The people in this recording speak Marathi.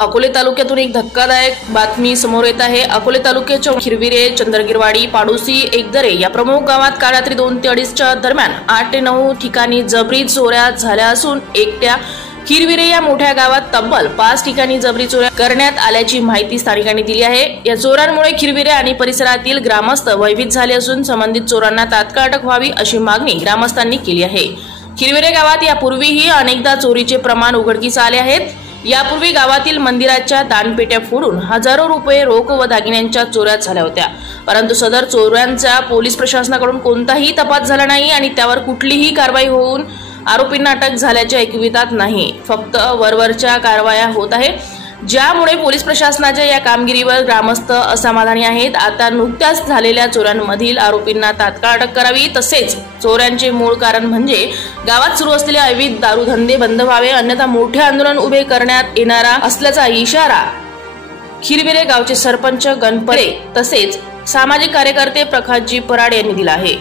अकोले तालुक्यातून एक धक्कादायक बातमी समोर येत आहे। अकोले तालुक्याच्या खिरविरे, चंद्रगिरवाडी, पाडोसी, एकदरे या प्रमुख गावात काल रात्री 2 ते 2:30च्या दरम्यान 8 ते 9 ठिकाणी जबरी चोऱ्या झाल्या असून एकट्या खिरविरे या मोठ्या गावात तब्बल 5 ठिकाणी जबरी चोऱ्या करण्यात आल्याची माहिती स्थानिकांनी दिली आहे। या चोरांमुळे खिरविरे आणि परिसरातील ग्रामस्थ भयभीत झाले असून संबंधित चोरांना तात्काळ अटक व्हावी अशी मागणी ग्रामस्थांनी केली आहे। खिरविरे गावात यापूर्वीही अनेकदा चोरीचे प्रमाण उघडकीस आले आहेत। यापूर्वी गावातील मंदिराच्या दानपेट्या फोडून हजारो रुपये रोख व दागिन्यांच्या चोऱ्या झाल्या होत्या, परंतु सदर चोऱ्यांचा पोलीस प्रशासनाकडून कोणताही तपास झाला नाही आणि त्यावर कुठलीही कारवाई होऊन आरोपींना अटक झाल्याचे ऐकवितात नाही। फक्त वरवरच्या कारवाया होत आहे, ज्यामुळे पोलीस प्रशासनाच्या या कामगिरीवर ग्रामस्थ असमाधानी आहेत। आता नुकत्याच झालेल्या चोऱ्यांमधील आरोपींना तात्काळ अटक करावी, तसेच चोऱ्यांचे मूळ कारण म्हणजे गावात सुरू असलेले अवैध दारूधंदे बंद व्हावे, अन्यथा मोठे आंदोलन उभे करण्यात येणार असल्याचा इशारा खिरविरे गावचे सरपंच गणपरे तसेच सामाजिक कार्यकर्ते प्रकाशजी पराड यांनी दिला आहे।